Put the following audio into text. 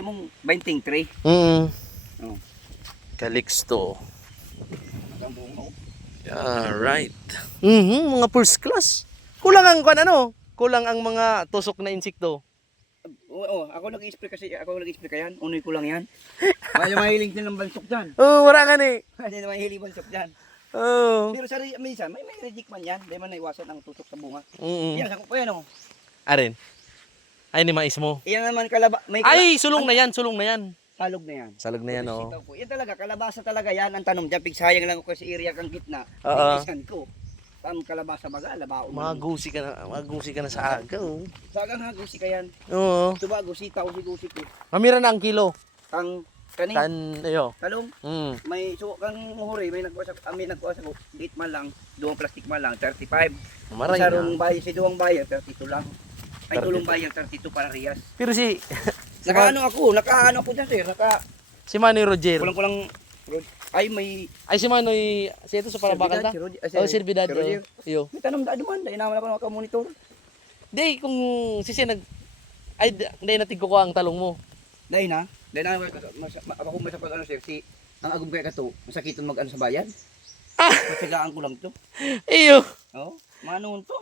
mong 23. Mm. Oh. Calixto. Ang bungo. Alright. Mga first class. Kulang ang kulang ang mga tusok na insekto. Oo, ako nag-i-spray kasi, ako nag-i-spray yan. Unoy ko lang yan. Kaya mahiling din ng bansok dyan. Oh, wala nga ni. Kaya mahiling bansok dyan. Oh. Pero sa minsan, may reject man yan. Di man naiwasan ang tutok sa bunga. Mm. Yan, sakop ko yan o. Arin. Ay ni mais mo. Yan naman may Ay, sulong na yan, sulong na yan. salog na yan. Salog na yan, oh. Sitaw ko. Yan talaga, kalabasa talaga yan. Ang tanong dyan, pigsayang lang ako sa area kang gitna. Oo. Pigisan ko. Tam kalabasa baga, labao. Magusi ka na sa aga, oh. Sagang ha, gusi ka yan. Oo. Ito ba, gusi, tao si gusi ko. Mamira na ang kilo. Kani, Ayo. talong. Mm. May suko kang muhuri, may nagkuha sa date man lang, duwang plastic man lang, 35. Maray Sa na. rong bayan, si duwang bayan, 32 lang. Ay 32. tulong bayan, 32 para riyas. Pero Nakaano ako dyan sir, si Manoy Roger. kulang-kulang, ay may, Ay si Manoy, si ito sa Palabakan ta? Oh, Servidad. Roger. Iyo. May tanong da duman, dahil naman ako nakamonitor. Di, kung sisi ay, di natig ko ang talong mo. Dahil na, ako masapag ano sir, ang agum kaya kato, masakiton mag ano sa bayan. Matsagaan ko lang to. Iyo. Oh, manon to.